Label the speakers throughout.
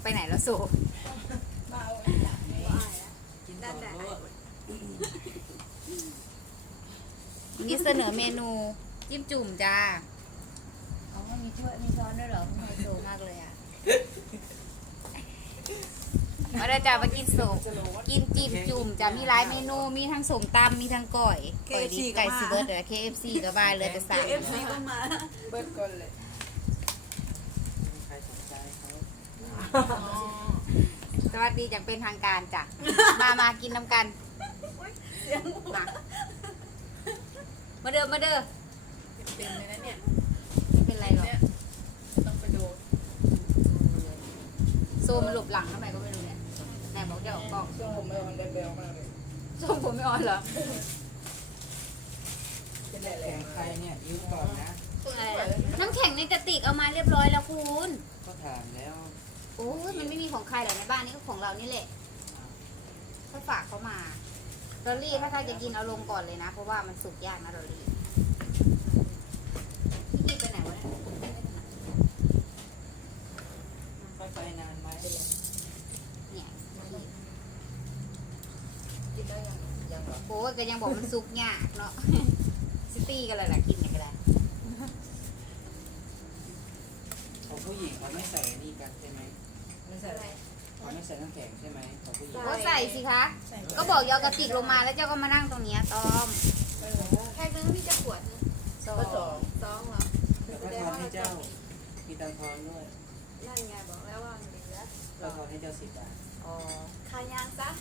Speaker 1: ไปไหนแล้วโซวันนี้เสนอเมนูจิ้มจุ่มจ้าเขาก็มีถ้วยมีช้อนด้วยเหรอไฮโซมากเลยอ่ะมาได้จ้ามากินโซกินจิ้มจุ่มจ้ามีหลายเมนูมีทั้งสมตำมีทั้งก่อยดีไก่ซีเบิร์ดเดี๋ยว KFC ก็บายเลยแต่สั่ง
Speaker 2: KFC ก็มาเบิร์ดก่อนเลย
Speaker 1: สวัสดีจังเป็นทางการจ้ะมากินน้ำกันมาเด้อมาเด้อ
Speaker 2: เต็มเลยนะเนี่ย
Speaker 1: ไม่เป็นไรหรอก
Speaker 2: ต้องไปดู
Speaker 1: โซมันหลบหลังทำไมก็ไม่รู้เนี่ยไหนบอกจะออกกล้อง
Speaker 2: ส้มผมไม่ออนได้เบลมากเลย
Speaker 1: โซผมไม่ออนเหรอ
Speaker 2: เป็นแหล่
Speaker 3: แข่งใครเนี่ยยืมก่อนนะ
Speaker 1: น้ำแข็งในกระติกเอามาเรียบร้อยแล้วคุณ
Speaker 3: ก็ถามแล้ว
Speaker 1: โอ้ยมันไม่มีของใครหรอกในบ้านนี้ก็ของเรานี่แหละเขาฝากเขามาดอลลี่ถ้าจะกินเอาลงก่อนเลยนะเพราะว่ามันสุกยากนะดอลลี่พี่ไปไหนวะเนี่ย
Speaker 3: ไปนานไหม
Speaker 1: เนี่ย
Speaker 2: กินได้ยัง
Speaker 3: ยังเหรอ
Speaker 1: โอ้ยก็ยังบอกมันสุกยากเนาะ ซิตี้กันเลยแหละกินอย่างไร
Speaker 3: ของผู้หญิงเขาไม่ใส่นี่กันใช่ไหม
Speaker 2: ไม่ใส่อะไร
Speaker 3: เขาไม่ใส่น้ำแข็งใช่ไหมของผู้หญิง
Speaker 1: ก็ใส่สิคะก็บอกยอกระติกลงมาแล้วเจ้าก็มานั่งตรงเนี้ยตอม
Speaker 2: แค่นึงพี่จะขวดนึง
Speaker 1: สอ
Speaker 2: ก็ส
Speaker 1: ง
Speaker 2: องเหรอ
Speaker 3: แล้วก็ทอนให้เจ้ามีตังทอนด้วย
Speaker 2: นั่นไงบอกแล้วว่ามันดีแล้ว
Speaker 3: ก็ทอนให้เจ้า10 บาท
Speaker 1: อ๋อ
Speaker 2: ขายางซะ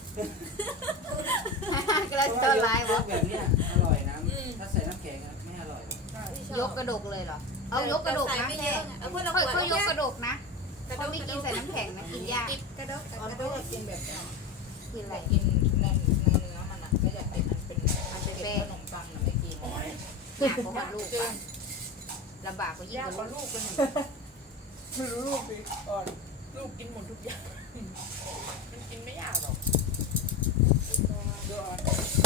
Speaker 1: ก็แล้วจะไลฟ์วะ
Speaker 3: แบบเนี้ยอร่อยนะถ้าใส่น้ำแข็งไม่อร่อย
Speaker 1: ยกกระดกเลยเหรอเอายกกระดกนะ
Speaker 2: ไม่
Speaker 1: แค่
Speaker 2: เยอะเอาพวกเรา
Speaker 1: เขายกกระดกนะ
Speaker 2: กระ
Speaker 1: เขา
Speaker 2: ดก
Speaker 1: ไม่กินใส่น้ำแข็งนะกินยาก
Speaker 2: กระดกก
Speaker 4: อ๋อ
Speaker 2: ระ
Speaker 4: เพ
Speaker 2: ด
Speaker 4: ราะว่าก กินแบบ
Speaker 1: คืออะไร
Speaker 4: กินในเนื้อมันอ่ะไม่อยากกินมันเป็นขนมปังนะไม่กิน
Speaker 1: ยากกว่าลูกอะลำบากกว่ายิ่ง
Speaker 4: ยาก
Speaker 1: กว่าก
Speaker 4: ว่า
Speaker 1: ลูก
Speaker 4: ลูกเป็นไม่รู้ลูกดิก่อนลูกกินหมดทุกอย่างมันกินไม่ยากหรอกดูอ่ะ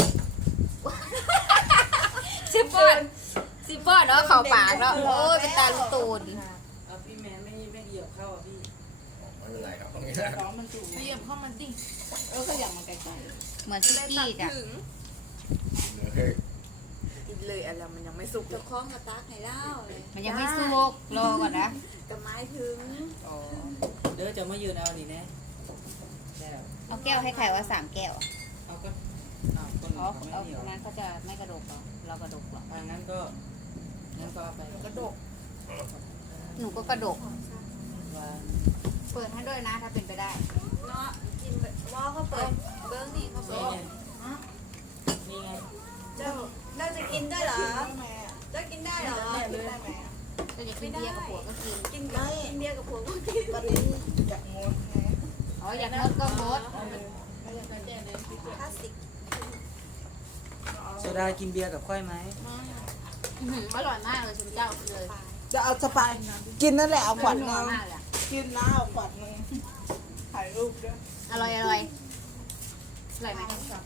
Speaker 1: สิบปอนเนาะเข่าปากเนาะโอ้ยเป็นตาลูกตูน
Speaker 3: เอาพี่แมนไม่เหยียบเข้าอ่ะพี่
Speaker 5: ไม่เป็นไรครับตรงนี้
Speaker 4: ท้องมันจุกเยี่ยมเข้ามันดิขยับมาไกล
Speaker 1: เหมือนซุกี้จ้ะ
Speaker 2: ถึง
Speaker 5: โอเค
Speaker 2: กินเลยอะไรมันยังไม่สุกจะคล้องกระตักให้เล่าเลย
Speaker 1: มันยังไม่สุกรอก่อนนะ
Speaker 2: กระไม้ถึง
Speaker 3: อ๋อเดี๋ยวจะมายืนเอานี่แน่แล้ว
Speaker 1: เอาแก้วให้ใครว่า3 แก้ว
Speaker 3: เอาก็เอาคน
Speaker 1: อ๋อ
Speaker 3: เขาไม่
Speaker 1: เอา
Speaker 3: เหนียว
Speaker 1: นั้นเขาจะไม่กระดกหรอเรากระดกหรอ
Speaker 3: งั้นก็เอาไป
Speaker 4: ๆกระดก
Speaker 1: หนูก็กระดก
Speaker 3: วาง
Speaker 1: เปิดให้ด้วยนะถ้าเป็นไปได้
Speaker 2: เนาะกินว่าเขาเปิดเบิ้งนี่เขาเปิ
Speaker 3: นี่
Speaker 2: ด
Speaker 3: ไงนี่ไง
Speaker 2: เจ้าได้จะกินได้เหรอเจ้ากินได้เหรอ
Speaker 4: แม่เลยได้ไหม
Speaker 1: ก็จะกินเบียร์กับผัวก็กิน
Speaker 2: กินเบียร์กับผัวก็กิน
Speaker 4: ตอนนี้อยากงดไง
Speaker 1: อ๋ออยากงดก็งด
Speaker 4: ไม่อยากไปแก้เลย
Speaker 2: คลาสสิก
Speaker 3: โซดากินเบียร์กับค่อยไหม
Speaker 1: อร่อยมากเลยคุณเจ้าเลย
Speaker 4: จะเอาสปายกินนั่นแหละเอาขวัญ
Speaker 1: นัว
Speaker 4: เอา
Speaker 1: มากเลย
Speaker 4: กินน้าเอาขวัญนึงถ่ายรูปด้วย
Speaker 1: อร่อยอร่อยอร่อยไหม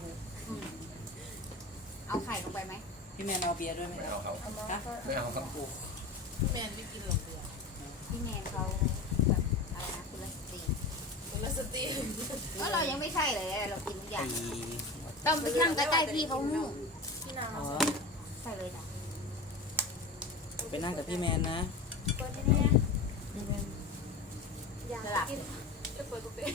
Speaker 1: เอาไข่ลงไปไหม
Speaker 3: พี่แมนเอาเบียร์ด้วยไหม
Speaker 5: ไม่
Speaker 3: ครั
Speaker 5: เอา
Speaker 3: บ
Speaker 5: ครับไม่เอาครับ
Speaker 4: แมนไม่กินหรอกเดียว
Speaker 1: พี่แมนเขาแบบอะไรนะคุณสตรี
Speaker 4: คุณละสติ
Speaker 1: ก็เรายังไม่ใช่เลยเรากินทุกอย่าง
Speaker 3: ตี
Speaker 1: ต้องไปนั่งใกล้ๆพี่เขาหู้
Speaker 4: พี่นา
Speaker 3: อ๋อ
Speaker 1: ใช่เลยจ้ะ
Speaker 3: ไปนั่งกับพี่แมนนะ
Speaker 2: คนนี้อยากกินจะเปิดบุฟเฟ่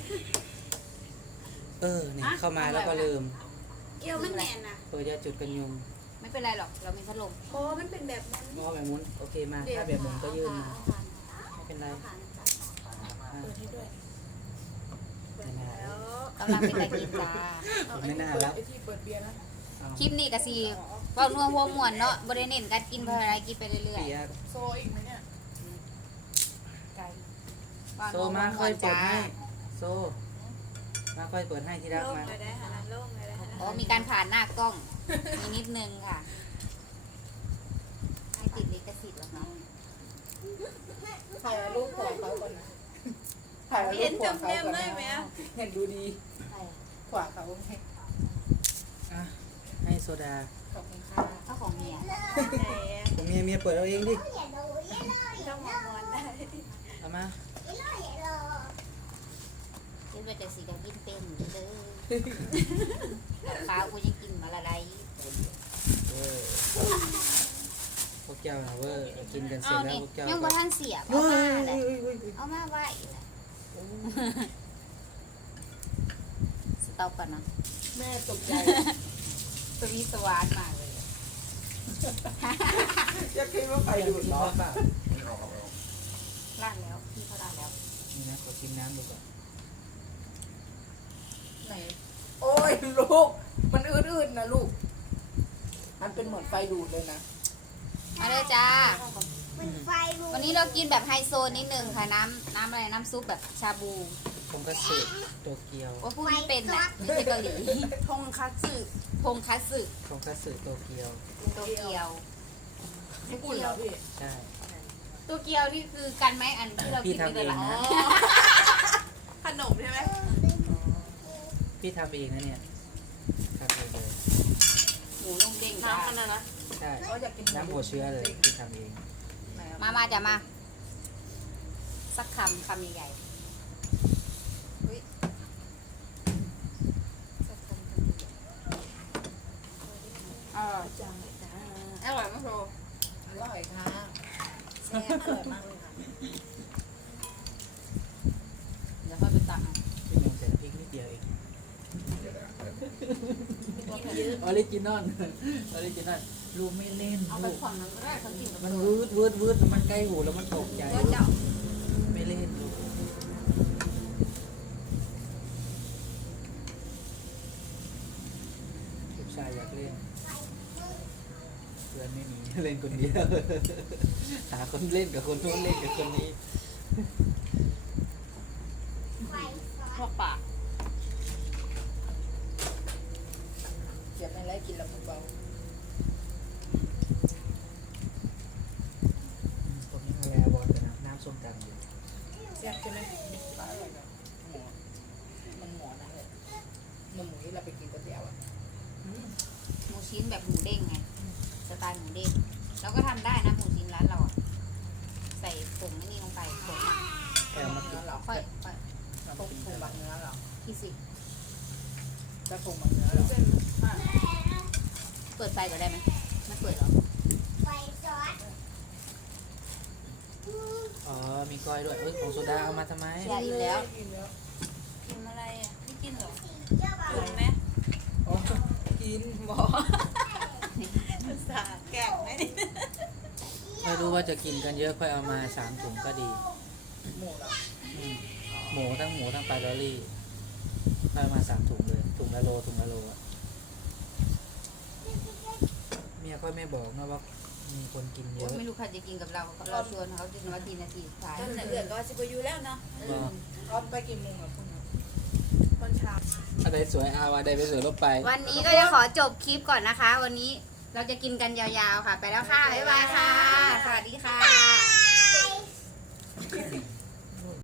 Speaker 3: นี่เข้ามาแล้วก็ลืม
Speaker 2: เกี๊ยวมันแน่นนะ
Speaker 3: เปิดยาจุดกันยุง
Speaker 1: ไม่เป็นไรหรอกเรามีพัดลม
Speaker 2: โอ้มันเป็นแบบนั้น
Speaker 3: มอแบบมุนโอเคมาถ้าแบบมุนก็ยื่นมาไม่เป็นไร
Speaker 4: เปิดให้ด้วย
Speaker 3: ไม่น่า
Speaker 2: แล้ว
Speaker 1: กำลังเป็นตะกินจ้า
Speaker 3: ไม่น่าแล้ว
Speaker 4: ไอที่เปิดเบียร์นะ
Speaker 1: คลิปนี้ก็สิเว่านัวหัวม่วนเนาะบ่ได้เน้นการกินเพราะอะไรกินไปเรื่อย
Speaker 3: เบียร์
Speaker 4: โซอีกไหมเนี่ย
Speaker 1: ๆไก่ว่า
Speaker 3: โซ
Speaker 1: นัวหัว
Speaker 3: มา
Speaker 1: ม่
Speaker 3: ค่
Speaker 1: ว
Speaker 3: อย
Speaker 1: น
Speaker 3: เปิ
Speaker 1: จ้า
Speaker 3: ดให้โซมาค่อยเปิดให้ที่รัก
Speaker 2: โล่ง
Speaker 3: มา
Speaker 2: เลยได้ค่ะโล่งเลยได้
Speaker 1: อ๋อมีการผ่านหน้ากล้องมีนิดนึงค่ะให้ติดลิขสิทธิ์แล้วเนาะ
Speaker 4: ถ่ายรูปของเขาก่อนนะถ่ายรู
Speaker 2: เห็น
Speaker 4: ปของ
Speaker 2: จำ
Speaker 4: เขา
Speaker 2: เต็ม
Speaker 4: ก่อน
Speaker 2: เลยไหม
Speaker 4: นะเห็นดูดี
Speaker 1: ใช่
Speaker 4: ขวาเขาให้
Speaker 3: อ่ะให้โซดา
Speaker 4: ขอบคุณค่ะ
Speaker 1: ข้าวของเมีย
Speaker 2: ไหน
Speaker 3: ผมเมียเปิดเอาเองดิ
Speaker 2: ต้องมองได้
Speaker 3: เอามา
Speaker 1: ฉันว่าจะสิจะกินเป็นเด้อข้าวกูยังกินมาละไร
Speaker 3: เวอร์พวกเจ้านะเวอร์กินกันเสร็
Speaker 1: เอา
Speaker 3: จแล้ว
Speaker 1: นี่
Speaker 3: พวกเจ้า
Speaker 1: ยังบ่
Speaker 3: ก็
Speaker 1: ทันเสียบเอามาเลยเอามาไว้เลยสต็อปก่อนนะ
Speaker 4: แม่ตกใจ
Speaker 1: สวีทสวานมากเลย
Speaker 4: จะคิดว่าไปดูด
Speaker 3: กิน
Speaker 4: เนาะ
Speaker 3: ว่าเปล่า
Speaker 5: ไม่เอาครับเอา
Speaker 1: ลาดแล้วพี่เขาลาดแล้ว
Speaker 3: นี่นะขอชิมน้ำดูก่อน
Speaker 4: ไหนโอ้ยลูกมันอืดๆนะลูก มันเป็นเหมือนไฟดูดเลยนะ
Speaker 1: มาเลยจ้าวันนี้เรากินแบบไฮโซนิดนึงค่ะน้ำอะไรน้ำซุปแบบชาบู
Speaker 3: ผมก็สึโตเกียว
Speaker 1: ว่าพูดไม่เป็นน่ะไม่ใช่เกาหลี
Speaker 2: ทงคัตสึ
Speaker 1: พงคัตสึ
Speaker 3: ผมก็สึโตเกียว
Speaker 1: โตเกียว
Speaker 4: ญี่ปุ่นเหรอพี่
Speaker 3: ใช่
Speaker 1: โตเกียวนี่คือกันไหมอันที่เรากินในตลาด
Speaker 2: ขนมใช่ไหม
Speaker 3: พี่ทำเองนะเนี่ยทำเองเลย
Speaker 1: หมูนุ่มเด้งจ้า
Speaker 2: ทำขนาดนะ
Speaker 3: ใช่
Speaker 4: ก็อยากกิน
Speaker 3: น้ำหัวเชื้อเลยพี่ทำเอง
Speaker 1: มาจะมา สักคำใหญ่ๆอุ๊ยสักคำใหญ่ๆอร่อย
Speaker 2: จังเลยจ้า
Speaker 1: อร่อยมากโร
Speaker 4: อร่อยค่ะ
Speaker 2: แซ่บอร่อยมากเลยค่ะ
Speaker 1: เดี๋ยวค่อยไปตักเอา
Speaker 3: พี่ลงใส่น้ำพริกนิดเดียวเอง
Speaker 5: เดี๋ยวนะ
Speaker 2: กินเยอะ
Speaker 3: ออริจินอลออริจินอลลูกไม่เล่น
Speaker 1: เอาไป
Speaker 3: ลูก
Speaker 1: ผ่อนมันก็ได้เขากินกับ
Speaker 3: มัน
Speaker 1: ตัว
Speaker 3: วืดมันใกล้หูแล้วมันตกใจ
Speaker 1: เดี๋ยวเจ้า
Speaker 3: ไม่เล่นลูกลูกชายอยากเล่นเพื่อนไม่มี เล่นคนเดียวหาคนเล่นกับคนโน้นเล่นกับคนนี้
Speaker 1: พวกปาก
Speaker 4: อยากให้ไรกินแล้วเบา
Speaker 3: ผมยังแวร์บอลกับน้ำส้มตำอยู่
Speaker 4: ๆแซ่บใช่ไหมอร่อยแบบหมูมันหมูนะเลยมันหมูที่เราไปกินก๋วยเตี๋ยวอ่ะ
Speaker 1: หมูชิ้นแบบหมูเด้งไงสไตล์หมูเด้งเราก็ทำได้นะหมูชิ้นร้านเราอะใส่ผงนี่ลงไปผงหมัก
Speaker 3: แค่เอามากิน
Speaker 4: เรา
Speaker 1: ค่อย
Speaker 4: ต้มผงบางเนื้อเหรอ
Speaker 1: ที่สิ
Speaker 4: จะผงบางเนื้อเหรอ
Speaker 1: เปิดไฟก่อนได้ไหมไม่เปิดหรอ
Speaker 3: อ๋อมีก้อยด้วยเอ้ยของโซดาเอามาทำไม
Speaker 1: ใช่อยู่แล้ว
Speaker 4: กินแล้ว
Speaker 2: กินอะไรอ่ะไม่กินเหรอกินไหม
Speaker 4: อ๋อกิน
Speaker 2: หมอสาแก่งไหม
Speaker 3: ไม่รู้ว่าจะกินกันเยอะค่อยเอามา3 ถุงก็ดี
Speaker 4: หมูเหรอ
Speaker 3: อืมหมูทั้งปลาดอลลี่ค่อยเอามา3 ถุงเลยถุงละโลอะเมียค่อยไม่บอกนะว่ามีคนกินเยอะ
Speaker 1: ไม่รู้ใครจะกินกับเราเราชวนเขากินว่าทีนาทีสุดท้าย
Speaker 2: ต้นเดือดก็สิบอยู่แล้วเนาะ
Speaker 3: บอก
Speaker 4: เอาไปกี่โมงอ่ะคุณตอนเช้า
Speaker 3: อะไรสวยเอาอะไรไปสวยลบไป
Speaker 1: วันนี้ก็จะขอจบคลิปก่อนนะคะ วันนี้เราจะกินกันยาวๆค่ะ ไปแล้วค่ะ บ๊ายบายค่ะ สวัสดีค่ะ